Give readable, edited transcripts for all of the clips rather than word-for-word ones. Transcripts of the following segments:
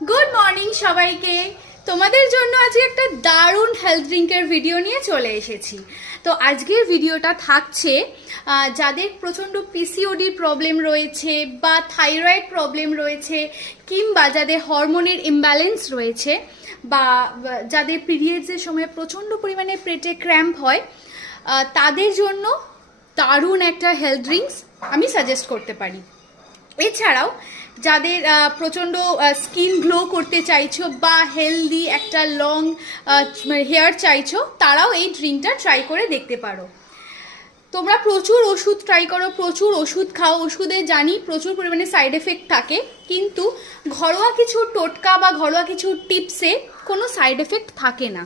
Good morning সবাইকে। তোমাদের জন্য আজকে একটা দারুণ হেলথ ড্রিঙ্কের ভিডিও নিয়ে চলে এসেছি। তো আজকের ভিডিওটা থাকছে যাদের প্রচণ্ড পিসিওডির প্রবলেম রয়েছে বা থাইরয়েড প্রবলেম রয়েছে, কিংবা যাদের হরমোনের ইমব্যালেন্স রয়েছে, বা যাদের পিরিয়ডসের সময় প্রচণ্ড পরিমাণে পেটে ক্র্যাম্প হয়, তাদের জন্য দারুণ একটা হেলথ ড্রিঙ্কস আমি সাজেস্ট করতে পারি। এছাড়াও যাদের প্রচণ্ড স্কিন গ্লো করতে চাইছো বা হেলদি একটা লং হেয়ার চাইছো, তারাও এই ড্রিঙ্কটা ট্রাই করে দেখতে পারো। তোমরা প্রচুর ওষুধ ট্রাই করো, প্রচুর ওষুধ খাও, ওষুধে জানি প্রচুর পরিমাণে সাইড এফেক্ট থাকে, কিন্তু ঘরোয়া কিছু টোটকা বা ঘরোয়া কিছু টিপসে কোনো সাইড এফেক্ট থাকে না।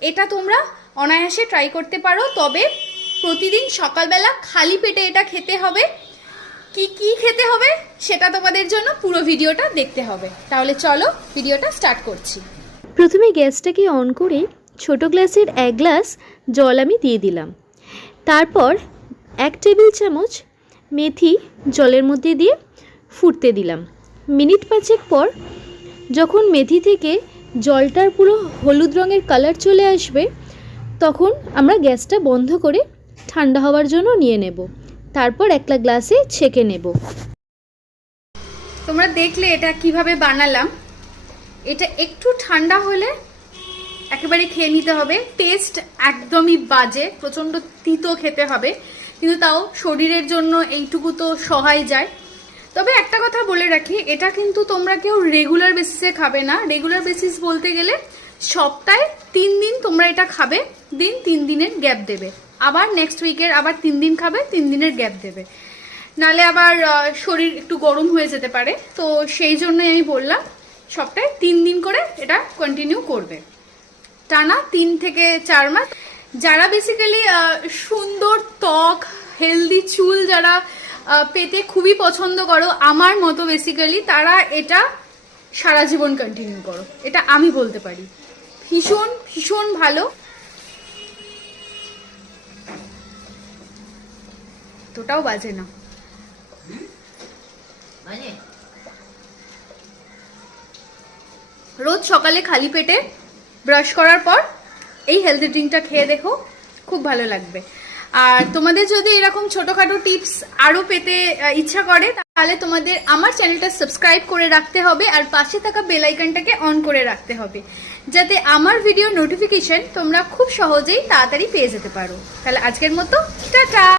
এটা তোমরা অনায়াসে ট্রাই করতে পারো। তবে প্রতিদিন সকালবেলা খালি পেটে এটা খেতে হবে। কি কি খেতে হবে সেটা তোমাদের জন্য পুরো ভিডিওটা দেখতে হবে। তাহলে চলো ভিডিওটা স্টার্ট করছি। প্রথমে গ্যাসটাকে অন করে ছোট গ্লাসের 1 গ্লাস জল আমি দিয়ে দিলাম। তারপর 1 টেবিল চামচ মেথি জলের মধ্যে দিয়ে ফুটতে দিলাম। মিনিট 5 পর যখন মেথি থেকে জলটার পুরো হলুদ রঙের কালার চলে আসবে, তখন আমরা গ্যাসটা বন্ধ করে ঠান্ডা হওয়ার জন্য নিয়ে নেব। তারপর একটা গ্লাসে ছেঁকে নেব। তোমরা দেখলে এটা কিভাবে বানালাম। এটা একটু ঠান্ডা হলে একেবারে খেয়ে নিতে হবে। টেস্ট একদমই বাজে, প্রচণ্ড তিতো খেতে হবে, কিন্তু তাও শরীরের জন্য এইটুকু তো সহায় যায়। তবে একটা কথা বলে রাখি, এটা কিন্তু তোমরা কেউ রেগুলার বেসিসে খাবে না। রেগুলার বেসিস বলতে গেলে সপ্তাহে 3 দিন তোমরা এটা খাবে, 3 দিনের গ্যাপ দেবে, আবার নেক্সট উইকের আবার 3 দিন খাবে, 3 দিনের গ্যাপ দেবে, নালে আবার শরীর একটু গরম হয়ে যেতে পারে। তো সেই জন্যই আমি বললাম সপ্তাহে 3 দিন করে এটা কন্টিনিউ করবে, টানা 3 থেকে 4 মাস। যারা বেসিক্যালি সুন্দর ত্বক, হেলদি চুল যারা পেতে খুবই পছন্দ করো, আমার মতো বেসিক্যালি, তারা এটা সারা জীবন কন্টিনিউ করো। এটা আমি বলতে পারি ভীষণ ভীষণ ভালো। তোটাও বাজে না। রোজ সকালে খালি পেটে ব্রাশ করার পর এই হেলদি ড্রিঙ্কটা খেয়ে দেখো, খুব ভালো লাগবে। আর তোমাদের যদি এরকম ছোটোখাটো টিপস আরও পেতে ইচ্ছা করে, তাহলে তোমাদের আমার চ্যানেলটা সাবস্ক্রাইব করে রাখতে হবে আর পাশে থাকা বেল আইকনটাকে অন করে রাখতে হবে, যাতে আমার ভিডিও নোটিফিকেশন তোমরা খুব সহজেই তাড়াতাড়ি পেয়ে যেতে পারো। তাহলে আজকের মতো টাটা।